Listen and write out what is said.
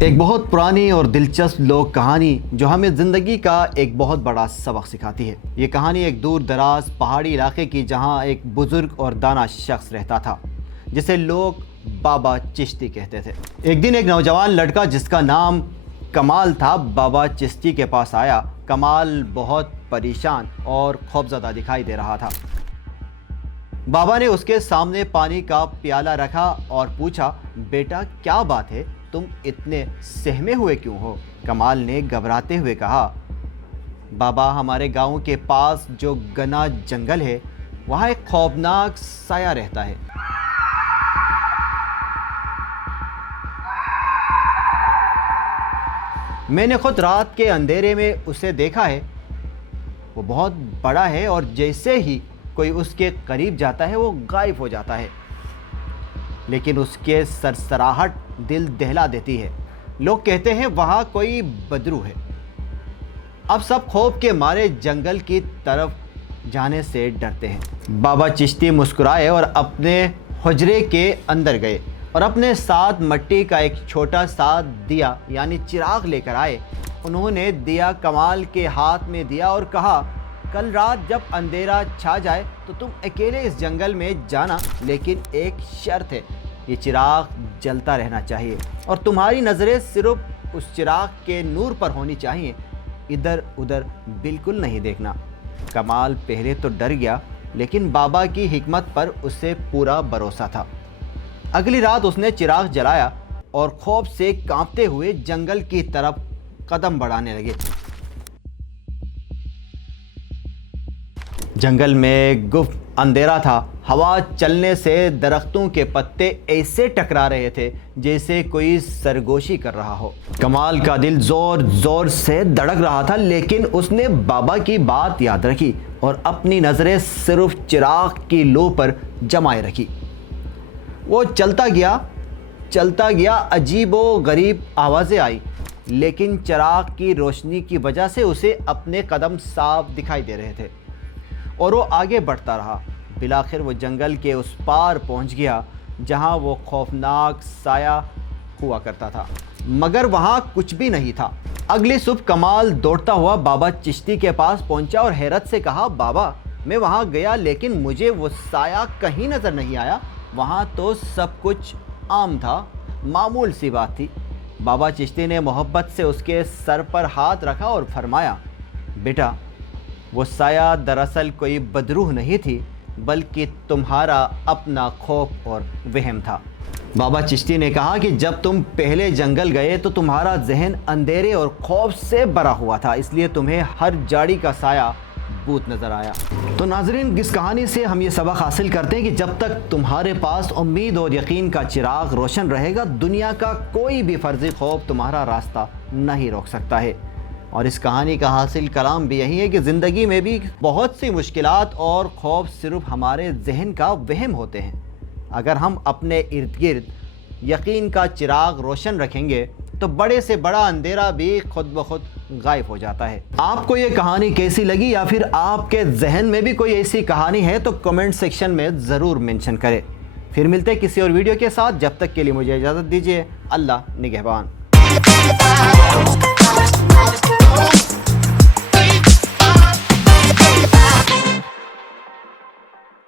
ایک بہت پرانی اور دلچسپ لوک کہانی جو ہمیں زندگی کا ایک بہت بڑا سبق سکھاتی ہے۔ یہ کہانی ایک دور دراز پہاڑی علاقے کی جہاں ایک بزرگ اور دانا شخص رہتا تھا جسے لوگ بابا چشتی کہتے تھے۔ ایک دن ایک نوجوان لڑکا جس کا نام کمال تھا بابا چشتی کے پاس آیا۔ کمال بہت پریشان اور خوفزدہ دکھائی دے رہا تھا۔ بابا نے اس کے سامنے پانی کا پیالہ رکھا اور پوچھا، بیٹا کیا بات ہے، تم اتنے سہمے ہوئے کیوں ہو؟ کمال نے گھبراتے ہوئے کہا، بابا ہمارے گاؤں کے پاس جو گنا جنگل ہے وہاں ایک خوفناک سایہ رہتا ہے۔ میں نے خود رات کے اندھیرے میں اسے دیکھا ہے۔ وہ بہت بڑا ہے اور جیسے ہی کوئی اس کے قریب جاتا ہے وہ غائب ہو جاتا ہے، لیکن اس کے سرسراہٹ دل دہلا دیتی ہے۔ لوگ کہتے ہیں وہاں کوئی بدرو ہے۔ اب سب خوف کے مارے جنگل کی طرف جانے سے ڈرتے ہیں۔ بابا چشتی مسکرائے اور اپنے حجرے کے اندر گئے اور اپنے ساتھ مٹی کا ایک چھوٹا سا دیا یعنی چراغ لے کر آئے۔ انہوں نے دیا کمال کے ہاتھ میں دیا اور کہا، کل رات جب اندھیرا چھا جائے تو تم اکیلے اس جنگل میں جانا، لیکن ایک شرط ہے، یہ چراغ جلتا رہنا چاہیے اور تمہاری نظریں صرف اس چراغ کے نور پر ہونی چاہیے، ادھر ادھر بالکل نہیں دیکھنا۔ کمال پہلے تو ڈر گیا، لیکن بابا کی حکمت پر اسے پورا بھروسہ تھا۔ اگلی رات اس نے چراغ جلایا اور خوف سے کانپتے ہوئے جنگل کی طرف قدم بڑھانے لگے۔ جنگل میں گفت اندھیرا تھا۔ ہوا چلنے سے درختوں کے پتے ایسے ٹکرا رہے تھے جیسے کوئی سرگوشی کر رہا ہو۔ کمال کا دل زور زور سے دھڑک رہا تھا، لیکن اس نے بابا کی بات یاد رکھی اور اپنی نظریں صرف چراغ کی لو پر جمائے رکھی۔ وہ چلتا گیا، عجیب و غریب آوازیں آئی، لیکن چراغ کی روشنی کی وجہ سے اسے اپنے قدم صاف دکھائی دے رہے تھے اور وہ آگے بڑھتا رہا۔ بالآخر وہ جنگل کے اس پار پہنچ گیا جہاں وہ خوفناک سایہ ہوا کرتا تھا، مگر وہاں کچھ بھی نہیں تھا۔ اگلی صبح کمال دوڑتا ہوا بابا چشتی کے پاس پہنچا اور حیرت سے کہا، بابا میں وہاں گیا لیکن مجھے وہ سایہ کہیں نظر نہیں آیا۔ وہاں تو سب کچھ عام تھا، معمول سی بات تھی۔ بابا چشتی نے محبت سے اس کے سر پر ہاتھ رکھا اور فرمایا، بیٹا وہ سایہ دراصل کوئی بدروح نہیں تھی، بلکہ تمہارا اپنا خوف اور وہم تھا۔ بابا چشتی نے کہا کہ جب تم پہلے جنگل گئے تو تمہارا ذہن اندھیرے اور خوف سے بھرا ہوا تھا، اس لیے تمہیں ہر جھاڑی کا سایہ بھوت نظر آیا۔ تو ناظرین، اس کہانی سے ہم یہ سبق حاصل کرتے ہیں کہ جب تک تمہارے پاس امید اور یقین کا چراغ روشن رہے گا، دنیا کا کوئی بھی فرضی خوف تمہارا راستہ نہیں روک سکتا ہے۔ اور اس کہانی کا حاصل کلام بھی یہی ہے کہ زندگی میں بھی بہت سی مشکلات اور خوف صرف ہمارے ذہن کا وہم ہوتے ہیں۔ اگر ہم اپنے ارد گرد یقین کا چراغ روشن رکھیں گے تو بڑے سے بڑا اندھیرا بھی خود بخود غائب ہو جاتا ہے۔ آپ کو یہ کہانی کیسی لگی، یا پھر آپ کے ذہن میں بھی کوئی ایسی کہانی ہے تو کمنٹ سیکشن میں ضرور منشن کریں۔ پھر ملتے ہیں کسی اور ویڈیو کے ساتھ، جب تک کے لیے مجھے اجازت دیجیے۔ اللہ نگہبان۔